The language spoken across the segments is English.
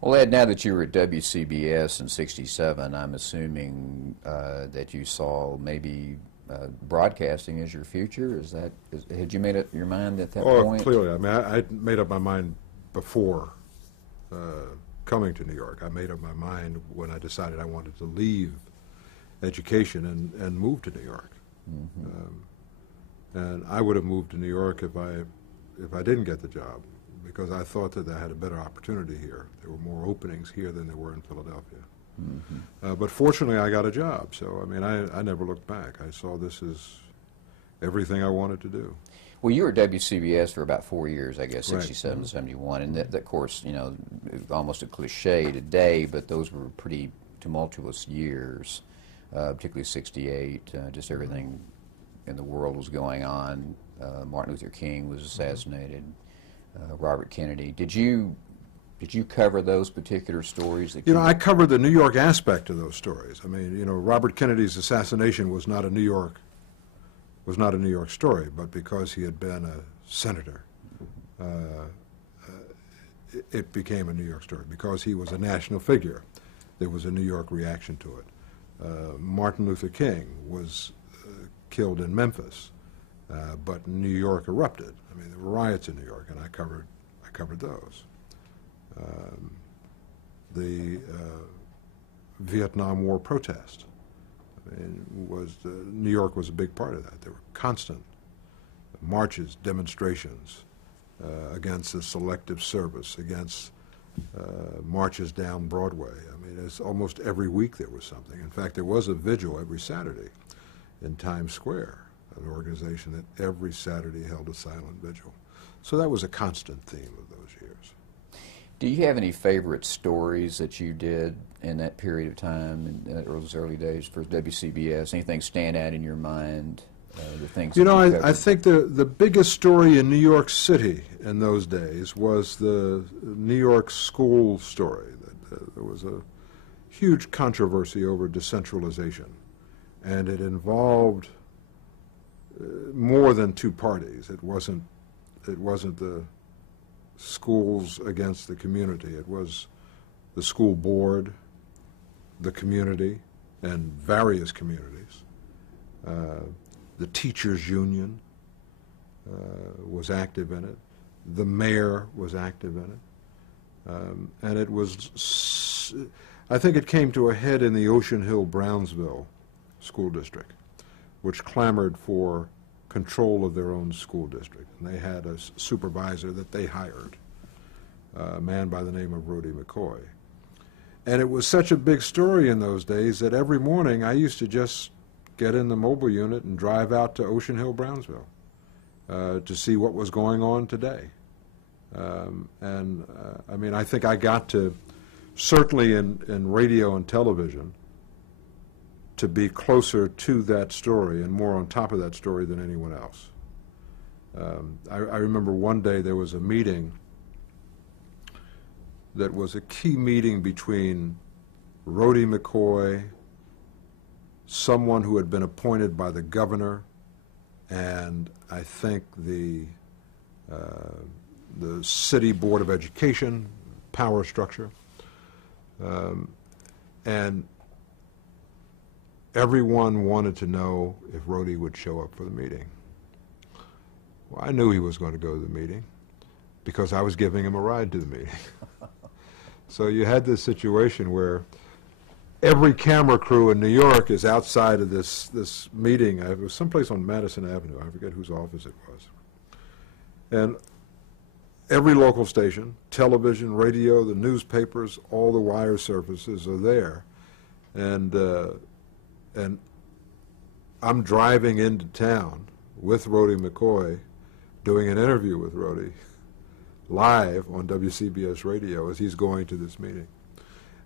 Well, Ed, now that you were at WCBS in '67, I'm assuming that you saw maybe broadcasting as your future. Had you made up your mind at that point? Oh, clearly. I mean, I made up my mind before coming to New York. I made up my mind when I decided I wanted to leave education and move to New York. And I would have moved to New York if I didn't get the job, because I thought that I had a better opportunity here. There were more openings here than there were in Philadelphia. But fortunately, I got a job. So, I mean, I never looked back. I saw this as everything I wanted to do. Well, you were at WCBS for about 4 years, I guess, Right. 67 to 71, and that, of course, you know, almost a cliche today, but those were pretty tumultuous years, particularly 68, just everything in the world was going on. Martin Luther King was assassinated, Robert Kennedy. Did you cover those particular stories? You know, I covered the New York aspect of those stories. I mean, you know, Robert Kennedy's assassination was not a New York story, but because he had been a senator, it became a New York story. Because he was a national figure, there was a New York reaction to it. Martin Luther King was killed in Memphis, but New York erupted. I mean, there were riots in New York, and I covered those. The Vietnam War protest. New York was a big part of that. There were constant marches, demonstrations against the selective service, against marches down Broadway. I mean, it's almost every week there was something. In fact, there was a vigil every Saturday in Times Square, an organization that every Saturday held a silent vigil. So that was a constant theme of those years. Do you have any favorite stories that you did in that period of time, in those early days for WCBS? Anything stand out in your mind? The things you know, I think the biggest story in New York City in those days was the New York school story. There was a huge controversy over decentralization, and it involved more than two parties. It wasn't the schools against the community. It was the school board, the community, and various communities. The teachers' union was active in it. The mayor was active in it. And it was, I think it came to a head in the Ocean Hill-Brownsville school district, which clamored for control of their own school district. And they had a supervisor that they hired, a man by the name of Rhodey McCoy. And it was such a big story in those days that every morning I used to just get in the mobile unit and drive out to Ocean Hill-Brownsville to see what was going on today. I mean, I think I got to, certainly in radio and television, to be closer to that story and more on top of that story than anyone else. I remember one day there was a meeting that was a key meeting between Rhodey McCoy, someone who had been appointed by the governor, and I think the City Board of Education power structure. And everyone wanted to know if Rhodey would show up for the meeting. Well, I knew he was going to go to the meeting because I was giving him a ride to the meeting. So you had this situation where every camera crew in New York is outside of this meeting. It was someplace on Madison Avenue. I forget whose office it was. And every local station, television, radio, the newspapers, all the wire services are there. And I'm driving into town with Rhodey McCoy, doing an interview with Rhodey live on WCBS radio as he's going to this meeting.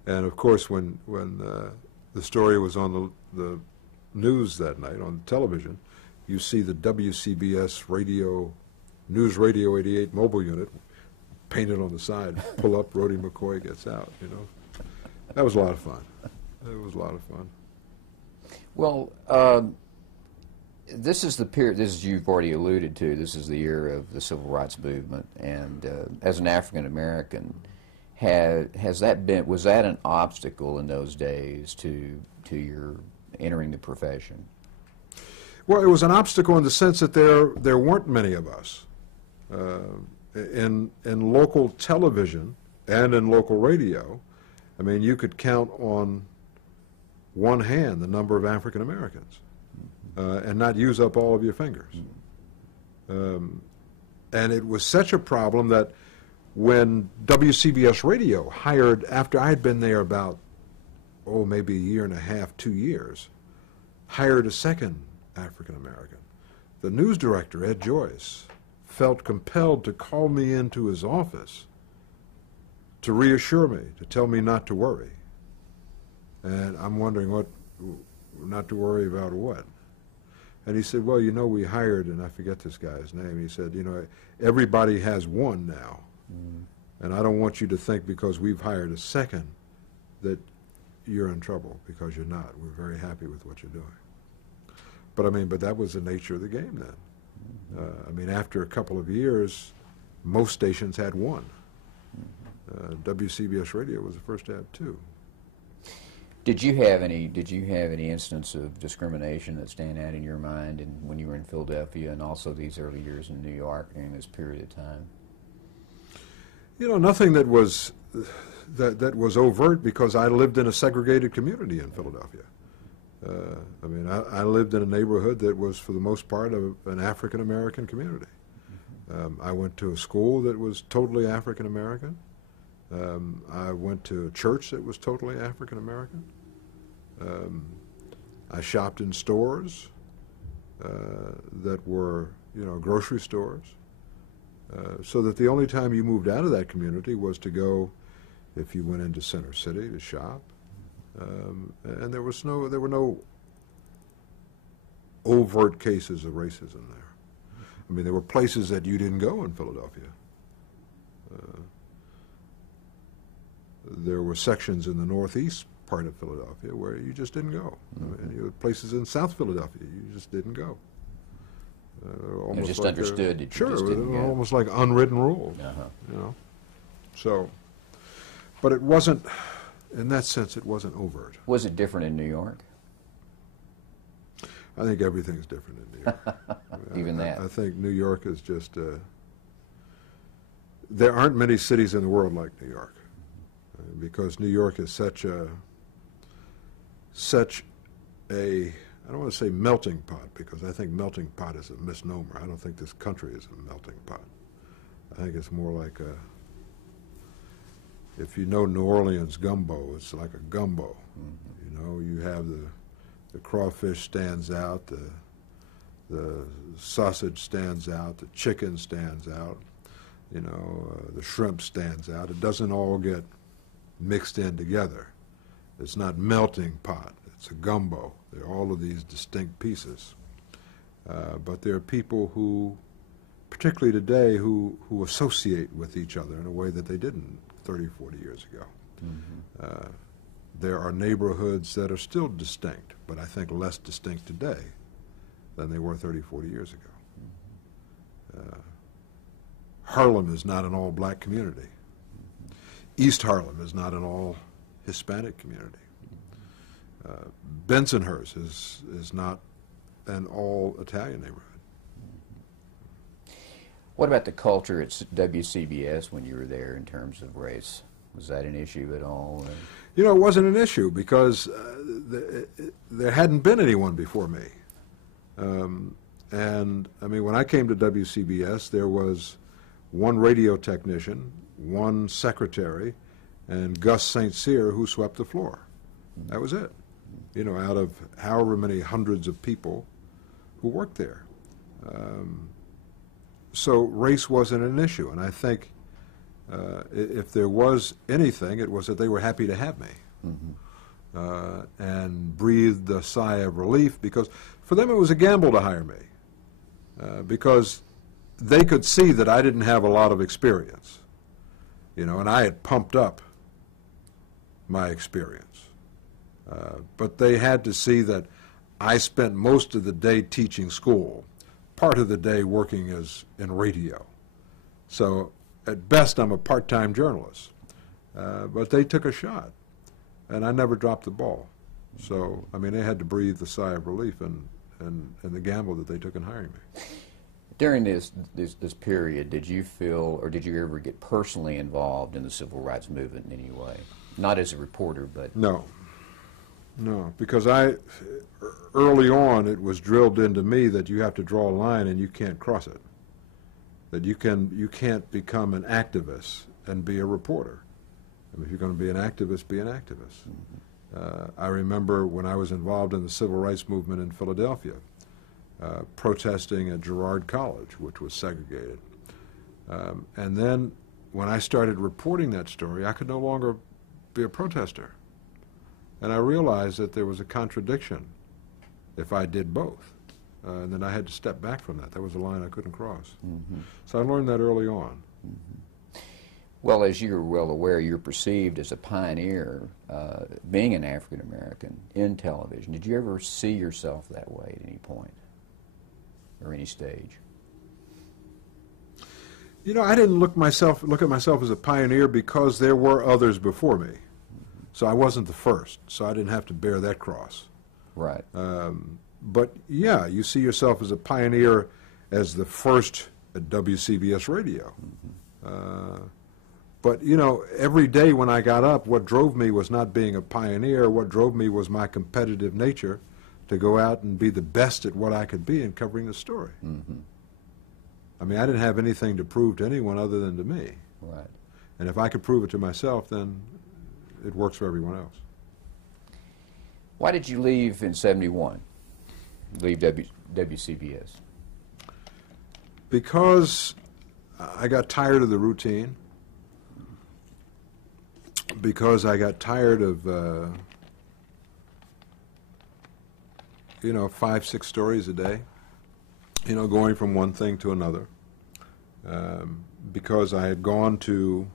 And of course, when the story was on the news that night on television, you see the WCBS radio, News Radio 88 mobile unit painted on the side, pull up, Rhodey McCoy gets out, you know. That was a lot of fun. It was a lot of fun. Well, this is the period, this is, you've already alluded to, this is the year of the Civil Rights Movement, and as an African American, has that been, was that an obstacle in those days to your entering the profession? Well, it was an obstacle in the sense that there weren't many of us. In local television and in local radio, I mean, you could count on one hand the number of African Americans and not use up all of your fingers. And it was such a problem that when WCBS Radio hired, after I had been there about, maybe a year and a half, 2 years, hired a second African American, the news director, Ed Joyce, felt compelled to call me into his office to reassure me, to tell me not to worry. And I'm wondering, what, not to worry about what? And he said, well, you know, we hired, and I forget this guy's name, he said, you know, everybody has one now. And I don't want you to think because we've hired a second that you're in trouble, because you're not. We're very happy with what you're doing. But I mean, but that was the nature of the game then. I mean, after a couple of years, most stations had one. WCBS Radio was the first to have two. Did you have any instance of discrimination that stand out in your mind when you were in Philadelphia, and also these early years in New York during this period of time? You know, nothing that was overt, because I lived in a segregated community in Philadelphia. I mean, I lived in a neighborhood that was, for the most part, an African American community. I went to a school that was totally African American. I went to a church that was totally African American. I shopped in stores that were, you know, grocery stores. So that the only time you moved out of that community was to go, if you went into Center City to shop. And there were no overt cases of racism there. I mean, there were places that you didn't go in Philadelphia. There were sections in the northeast part of Philadelphia where you just didn't go. I mean, you had places in South Philadelphia you just didn't go. You just like understood that you just didn't go. Almost like unwritten rules, you know. So, but it wasn't, in that sense, it wasn't overt. Was it different in New York? I think everything's different in New York. Even that? I think New York is just, there aren't many cities in the world like New York, because New York is such a, I don't want to say melting pot, because I think melting pot is a misnomer. I don't think this country is a melting pot. I think it's more like a, if you know New Orleans gumbo, it's like a gumbo. You know, you have the crawfish stands out, the sausage stands out, the chicken stands out, you know, the shrimp stands out. It doesn't all get mixed in together. It's not melting pot. It's a gumbo. There are all of these distinct pieces. But there are people who, particularly today, who associate with each other in a way that they didn't 30, 40 years ago. There are neighborhoods that are still distinct, but I think less distinct today than they were 30, 40 years ago. Harlem is not an all-black community. East Harlem is not an all-Hispanic community. Bensonhurst is not an all-Italian neighborhood. What about the culture at WCBS when you were there in terms of race? Was that an issue at all? You know, it wasn't an issue because there hadn't been anyone before me. And, I mean, when I came to WCBS, there was one radio technician, one secretary, and Gus St. Cyr, who swept the floor. That was it. You know, out of however many hundreds of people who worked there. So race wasn't an issue, and I think if there was anything, it was that they were happy to have me, and breathed a sigh of relief, because for them it was a gamble to hire me, because they could see that I didn't have a lot of experience, you know, and I had pumped up my experience. But they had to see that I spent most of the day teaching school, part of the day working in radio. So at best I'm a part-time journalist. But they took a shot, and I never dropped the ball. So, I mean, they had to breathe a sigh of relief and the gamble that they took in hiring me. During this period, did you feel, or did you ever get personally involved in the civil rights movement in any way? Not as a reporter, but... No, because early on, it was drilled into me that you have to draw a line and you can't cross it. That you can't become an activist and be a reporter. I mean, if you're going to be an activist, be an activist. I remember when I was involved in the civil rights movement in Philadelphia, protesting at Girard College, which was segregated. And then when I started reporting that story, I could no longer be a protester. And I realized that there was a contradiction if I did both. And then I had to step back from that. That was a line I couldn't cross. So I learned that early on. Well, as you're well aware, you're perceived as a pioneer, being an African American in television. Did you ever see yourself that way at any point or any stage? You know, I didn't look at myself as a pioneer because there were others before me. So I wasn't the first, so I didn't have to bear that cross. Right. But yeah, you see yourself as a pioneer as the first at WCBS radio. But, you know, every day when I got up, what drove me was not being a pioneer. What drove me was my competitive nature to go out and be the best at what I could be in covering the story. I mean, I didn't have anything to prove to anyone other than to me. Right. And if I could prove it to myself, then it works for everyone else. Why did you leave in '71? Leave WCBS? Because I got tired of the routine. Because I got tired of, you know, 5, 6 stories a day, you know, going from one thing to another. Because I had gone to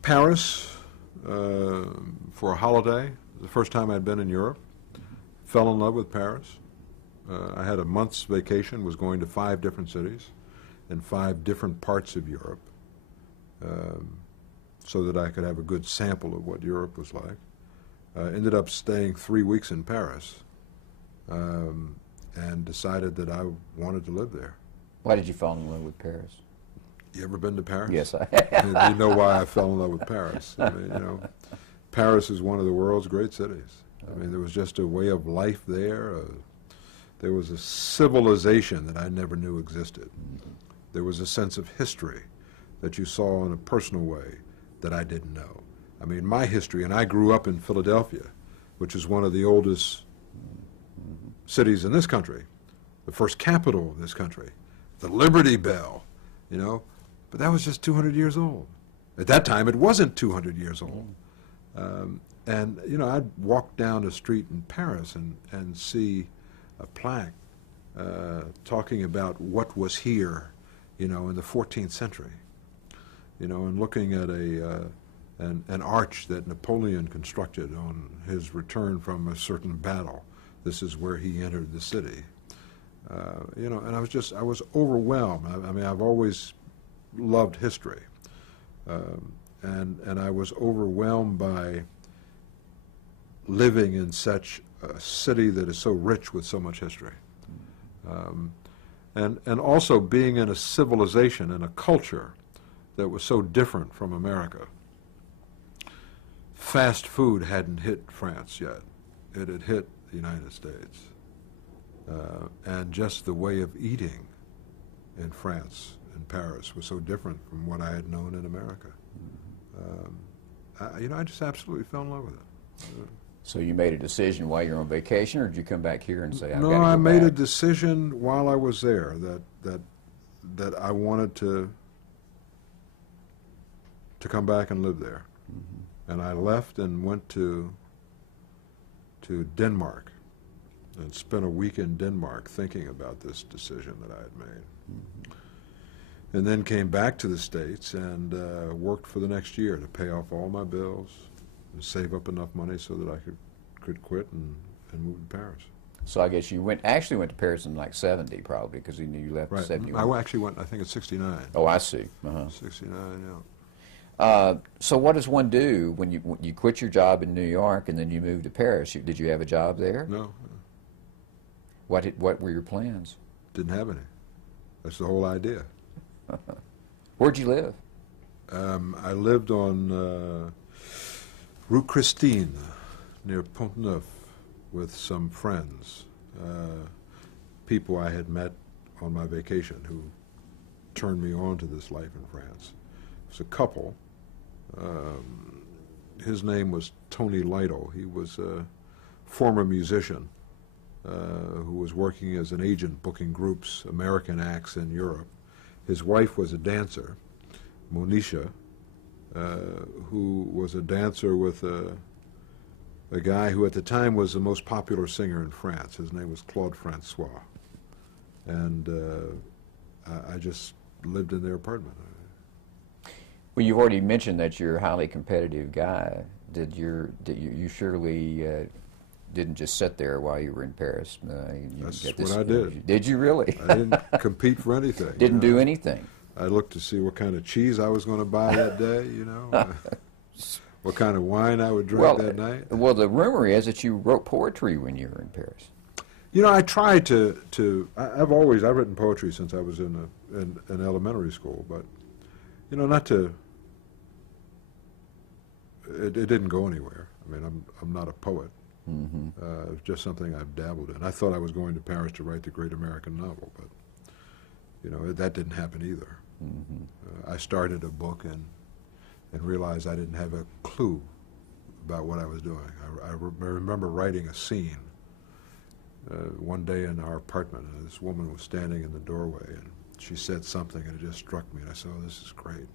Paris for a holiday, the first time I'd been in Europe, fell in love with Paris. I had a month's vacation, was going to 5 different cities in 5 different parts of Europe. So that I could have a good sample of what Europe was like. Ended up staying 3 weeks in Paris and decided that I wanted to live there. Why did you fall in love with Paris? You ever been to Paris? Yes, I have. You know why I fell in love with Paris. I mean, you know, Paris is one of the world's great cities. I mean, there was just a way of life there. There was a civilization that I never knew existed. There was a sense of history that you saw in a personal way that I didn't know. I mean, my history, and I grew up in Philadelphia, which is one of the oldest cities in this country, the first capital of this country, the Liberty Bell, you know, but that was just 200 years old. At that time, it wasn't 200 years old. And, you know, I'd walk down the street in Paris and see a plaque talking about what was here, you know, in the 14th century. You know, and looking at an arch that Napoleon constructed on his return from a certain battle. This is where he entered the city. You know, and I was overwhelmed. I mean, I've always loved history. And I was overwhelmed by living in such a city that is so rich with so much history. And also being in a civilization and a culture that was so different from America. Fast food hadn't hit France yet. It had hit the United States. And just the way of eating in France and Paris was so different from what I had known in America. You know, I just absolutely fell in love with it. So you made a decision while you're on vacation, or did you come back here and say, I've got to No, go I made back? a decision while I was there that I wanted to come back and live there. And I left and went to Denmark and spent a week in Denmark thinking about this decision that I had made. And then came back to the States and worked for the next year to pay off all my bills and save up enough money so that I could quit and move to Paris. So I guess you actually went to Paris in like 70 probably, because you knew you left in Right. 71. I actually went, I think, at 69. Oh, I see. 69, yeah. So what does one do when you quit your job in New York and then you move to Paris? Did you have a job there? No, What were your plans? didn't have any. That's the whole idea. Where'd you live? I lived on Rue Christine, near Pont-Neuf, with some friends, people I had met on my vacation who turned me on to this life in France. It was a couple. His name was Tony Lytle. He was a former musician who was working as an agent booking groups, American acts in Europe. His wife was a dancer, Monisha, who was a dancer with a guy who at the time was the most popular singer in France. His name was Claude Francois. And I just lived in their apartment. Well, you've already mentioned that you're a highly competitive guy. You surely didn't just sit there while you were in Paris. That's what I did. Did you really? I didn't compete for anything. Didn't do anything. I looked to see what kind of cheese I was going to buy that day, you know, what kind of wine I would drink that night. Well, the rumor is that you wrote poetry when you were in Paris. You know, I tried I've written poetry since I was in elementary school, but, you know, it didn't go anywhere. I mean, I'm not a poet. Mm-hmm. It's just something I've dabbled in. I thought I was going to Paris to write the great American novel, but, you know, that didn't happen either. Mm-hmm. I started a book and realized I didn't have a clue about what I was doing. I remember writing a scene one day in our apartment, and this woman was standing in the doorway, and she said something, and it just struck me, and I said, oh, this is great.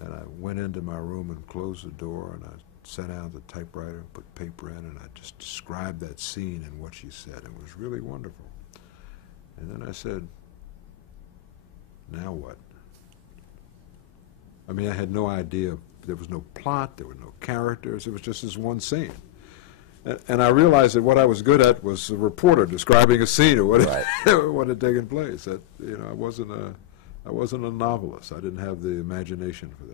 And I went into my room and closed the door, and I sat down at the typewriter and put paper in, and I just described that scene and what she said. It was really wonderful. And then I said, now what? I mean, I had no idea. There was no plot, there were no characters, it was just this one scene. And I realized that what I was good at was a reporter describing a scene of what, what had taken place. That, you know, I wasn't a novelist. I didn't have the imagination for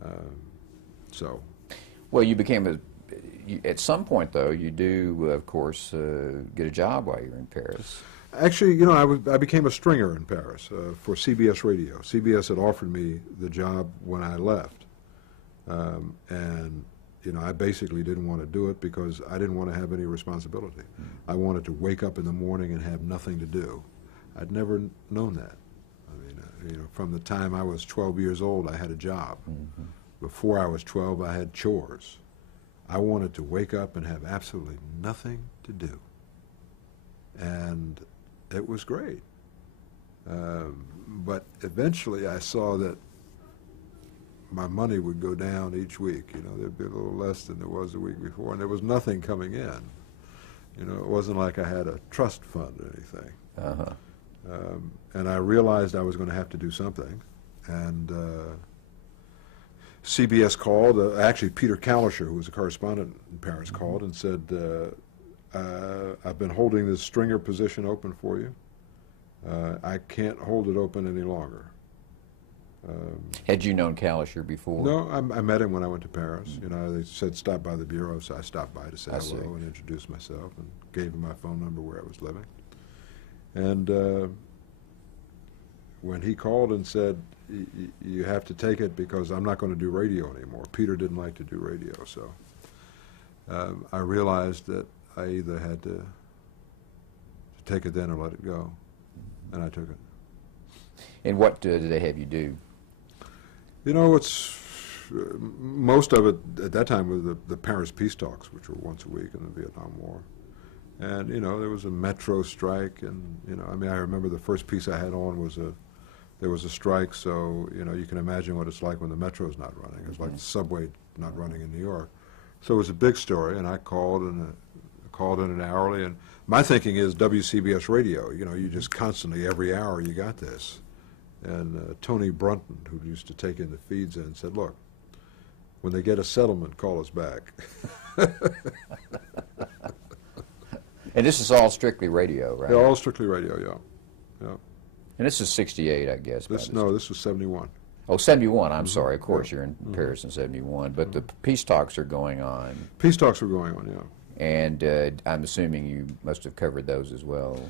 that. Well, you became at some point, though, you do, of course, get a job while you're in Paris. Actually, you know, I became a stringer in Paris for CBS Radio. CBS had offered me the job when I left. And, you know, I basically didn't want to do it because I didn't want to have any responsibility. I wanted to wake up in the morning and have nothing to do. I'd never known that. I mean, you know, from the time I was 12 years old, I had a job. Mm-hmm. Before I was 12, I had chores. I wanted to wake up and have absolutely nothing to do. And it was great. But eventually I saw that my money would go down each week. You know, there'd be a little less than there was the week before, and there was nothing coming in. You know, it wasn't like I had a trust fund or anything. Uh-huh. And I realized I was going to have to do something. And CBS called. Actually, Peter Kalischer, who was a correspondent in Paris, called and said, I've been holding this stringer position open for you. I can't hold it open any longer. Had you known Kalischer before? No, I met him when I went to Paris. You know, they said stop by the bureau, so I stopped by to say hello and introduce myself and gave him my phone number where I was living. And when he called and said, you have to take it because I'm not going to do radio anymore. Peter didn't like to do radio, so I realized that I either had to take it then or let it go, and I took it. And what did they have you do? You know, most of it at that time was the Paris peace talks, which were once a week in the Vietnam War. And, you know, there was a metro strike, and, you know, I mean, I remember the first piece I had on was there was a strike, so, you know, you can imagine what it's like when the metro's not running. It's like the subway not running in New York. So it was a big story, and I called in an hourly, and my thinking is WCBS Radio, you know, you just constantly, every hour you got this. And Tony Brunton, who used to take in the feeds in, said, look, when they get a settlement, call us back. And this is all strictly radio, right? Yeah, all strictly radio, yeah. And this is 68, I guess. No, this was 71. Oh, 71, I'm sorry. Of course, you're in Paris in 71. But the peace talks are going on. Peace talks were going on, yeah. And I'm assuming you must have covered those as well.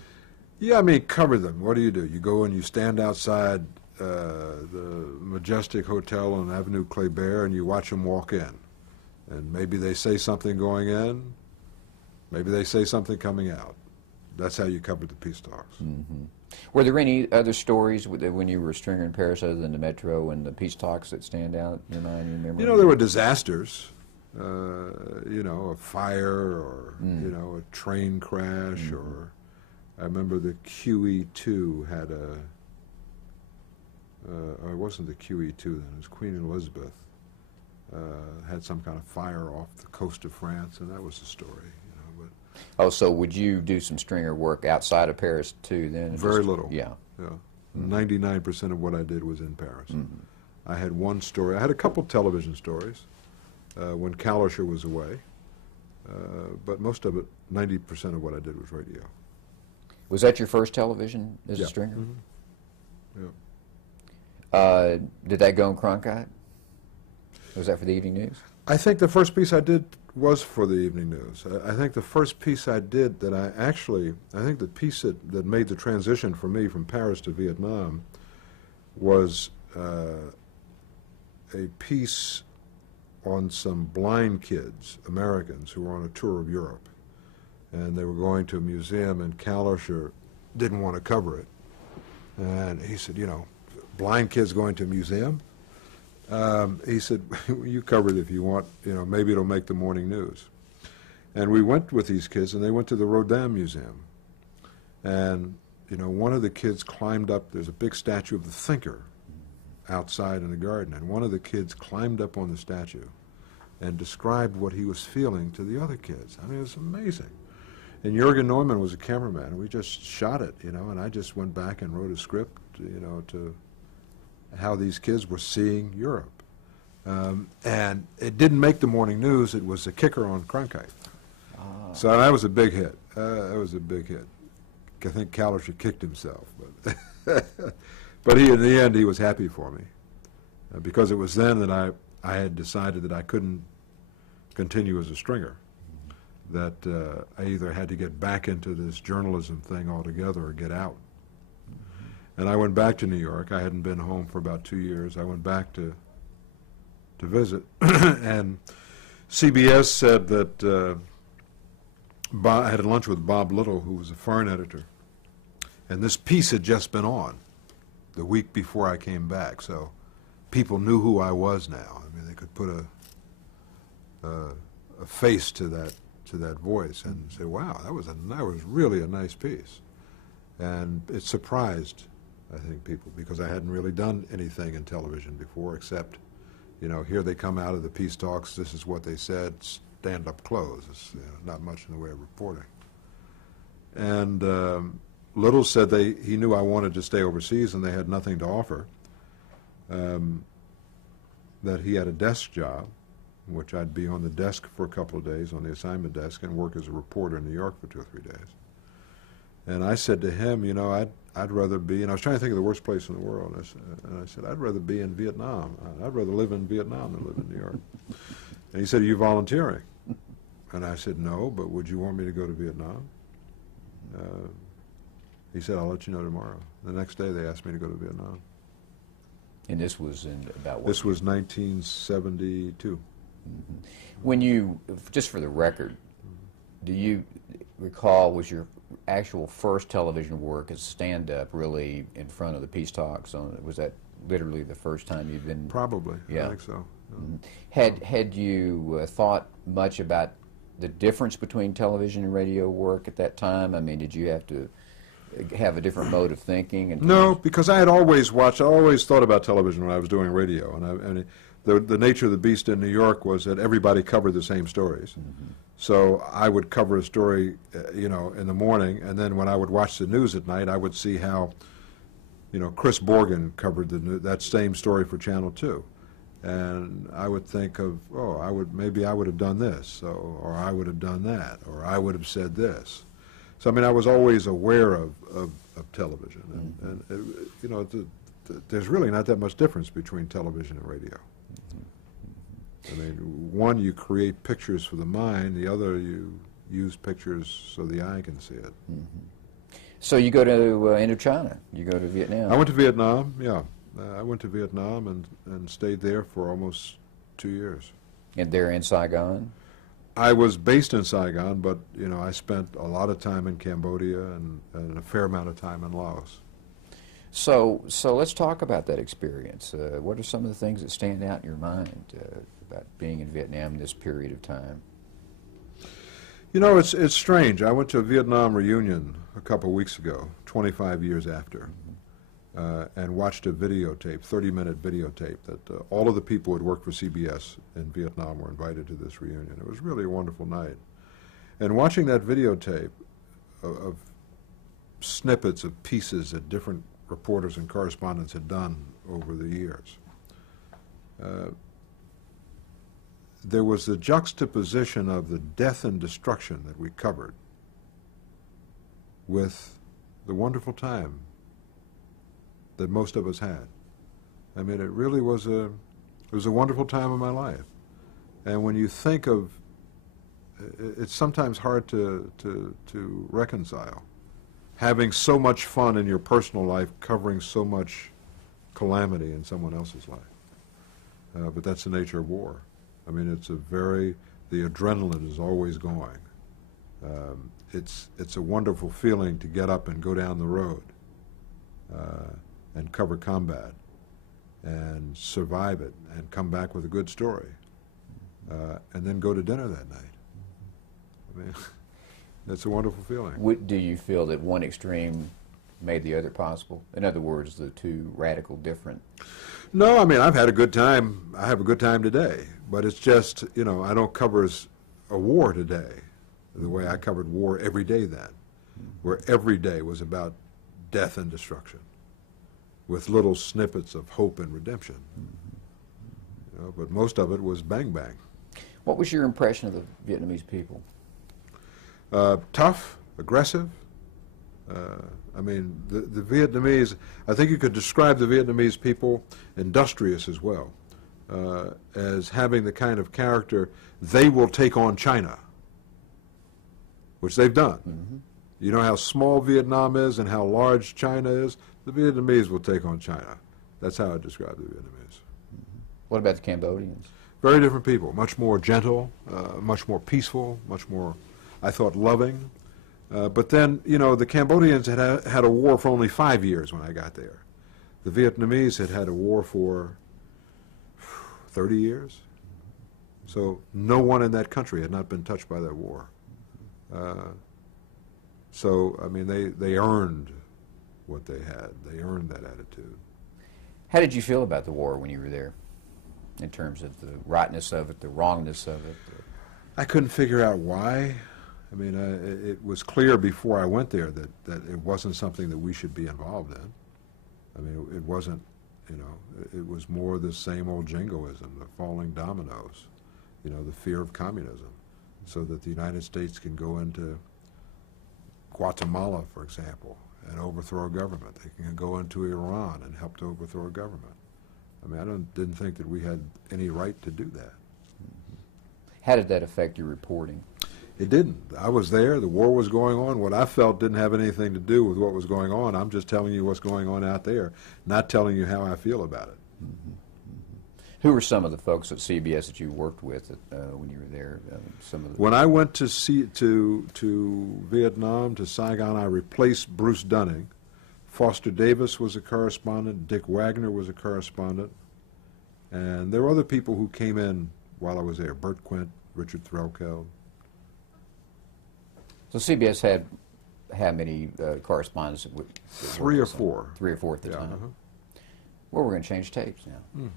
Yeah, I mean, cover them. What do? You go and you stand outside the Majestic Hotel on Avenue Kléber and you watch them walk in. And maybe they say something going in, maybe they say something coming out. That's how you covered the peace talks. Mm-hmm. Were there any other stories when you were a stringer in Paris other than the Metro and the peace talks that stand out in your mind and memory? You know, there were disasters. You know, a fire or, you know, a train crash or I remember the QE2 had or it wasn't the QE2 then, it was Queen Elizabeth, had some kind of fire off the coast of France, and that was the story. You know, but oh, so would you do some stringer work outside of Paris too then? Very little. Yeah. Yeah. 99% of what I did was in Paris. I had one story. I had a couple television stories when Kalischer was away, but most of it, 90% of what I did was radio. Was that your first television as a stringer? Yeah. Did that go in Cronkite? Was that for the Evening News? I think the first piece I did was for the Evening News. I think the first piece I did that I think the piece that made the transition for me from Paris to Vietnam was a piece on some blind kids, Americans, who were on a tour of Europe. And they were going to a museum, and Kalischer didn't want to cover it. And he said, you know, blind kids going to a museum? He said, you cover it if you want, you know, maybe it'll make the morning news. And we went with these kids, and they went to the Rodin Museum. And, you know, one of the kids climbed up, there's a big statue of the thinker outside in the garden, and one of the kids climbed up on the statue and described what he was feeling to the other kids. I mean, it was amazing. And Jürgen Neumann was a cameraman, and we just shot it, you know, and I just went back and wrote a script, you know, to how these kids were seeing Europe. And it didn't make the morning news. It was a kicker on Cronkite. So that was a big hit. That was a big hit. I think Kalischer kicked himself. But, but in the end, he was happy for me. Because it was then that I had decided that I couldn't continue as a stringer. That I either had to get back into this journalism thing altogether or get out. And I went back to New York. I hadn't been home for about 2 years. I went back to visit. And CBS said that I had lunch with Bob Little, who was a foreign editor. And this piece had just been on the week before I came back. So people knew who I was now. I mean, they could put a face to that voice and say, wow, that was really a nice piece. And it surprised, I think, people, because I hadn't really done anything in television before except, you know, here they come out of the peace talks, this is what they said, stand up close. It's, you know, not much in the way of reporting. And Little said he knew I wanted to stay overseas and they had nothing to offer, that he had a desk job, in which I'd be on the desk for a couple of days, on the assignment desk, and work as a reporter in New York for 2 or 3 days. And I said to him, you know, I'd rather be, and I was trying to think of the worst place in the world, and I said, I'd rather be in Vietnam. I'd rather live in Vietnam than live in New York. And he said, are you volunteering? And I said, no, but would you want me to go to Vietnam? He said, I'll let you know tomorrow. The next day they asked me to go to Vietnam. And this was in about what? This was 1972. Mm-hmm. When you, just for the record, do you recall, was your actual first television work as stand-up really in front of the peace talks? Was that literally the first time you've been? Probably, yeah. I think so. Mm-hmm. Had you thought much about the difference between television and radio work at that time? I mean, did you have to have a different mode of thinking? No, because I had always watched, I always thought about television when I was doing radio, and the nature of the beast in New York was that everybody covered the same stories. Mm-hmm. So I would cover a story, you know, in the morning, and then when I would watch the news at night, I would see how, you know, Chris Borgen covered that same story for Channel 2. And I would think of, oh, maybe I would have done this, or I would have done that, or I would have said this. So, I mean, I was always aware of television. And you know, the there's really not that much difference between television and radio. I mean, one, you create pictures for the mind, the other, you use pictures so the eye can see it. So you go to Indochina, you go to Vietnam. I went to Vietnam, yeah. I went to Vietnam and stayed there for almost 2 years. And there in Saigon? I was based in Saigon, but you know, I spent a lot of time in Cambodia and a fair amount of time in Laos. So let's talk about that experience. What are some of the things that stand out in your mind about being in Vietnam this period of time? You know, it's strange. I went to a Vietnam reunion a couple weeks ago, 25 years after, and watched a videotape, 30-minute videotape, that all of the people who had worked for CBS in Vietnam were invited to this reunion. It was really a wonderful night. And watching that videotape of snippets of pieces that different reporters and correspondents had done over the years, there was the juxtaposition of the death and destruction that we covered with the wonderful time that most of us had. I mean, it really was a wonderful time of my life. And when you think of, it's sometimes hard to reconcile having so much fun in your personal life covering so much calamity in someone else's life. But that's the nature of war. I mean, the adrenaline is always going. It's a wonderful feeling to get up and go down the road and cover combat and survive it and come back with a good story and then go to dinner that night. I mean, that's a wonderful feeling. Do you feel that one extreme made the other possible? In other words, the two radical different? No, I mean, I've had a good time. I have a good time today. But it's just, you know, I don't cover a war today the way I covered war every day then, where every day was about death and destruction with little snippets of hope and redemption. You know, but most of it was bang bang. What was your impression of the Vietnamese people? Tough, aggressive. I mean, the Vietnamese, I think you could describe the Vietnamese people, industrious as well, as having the kind of character, they will take on China, which they've done. You know how small Vietnam is and how large China is? The Vietnamese will take on China. That's how I describe the Vietnamese. What about the Cambodians? Very different people, much more gentle, much more peaceful, much more, I thought, loving. But then, you know, the Cambodians had a war for only 5 years when I got there. The Vietnamese had a war for 30 years. So no one in that country had not been touched by that war. So, I mean, they earned what they had. They earned that attitude. How did you feel about the war when you were there, in terms of the rightness of it, the wrongness of it? I couldn't figure out why. I mean, it was clear before I went there that it wasn't something that we should be involved in. I mean, it wasn't, you know, it was more the same old jingoism, the falling dominoes, you know, the fear of communism, so that the United States can go into Guatemala, for example, and overthrow a government. They can go into Iran and help to overthrow a government. I mean, I didn't think that we had any right to do that. How did that affect your reporting? It didn't. I was there. The war was going on. What I felt didn't have anything to do with what was going on. I'm just telling you what's going on out there, not telling you how I feel about it. Who were some of the folks at CBS that you worked with when you were there? When I went to Vietnam, to Saigon, I replaced Bruce Dunning. Foster Davis was a correspondent. Dick Wagner was a correspondent. And there were other people who came in while I was there. Bert Quint, Richard Threlkeld. So CBS had how many correspondents? 3 or 4. 3 or 4 at the time. Well, we're going to change tapes now.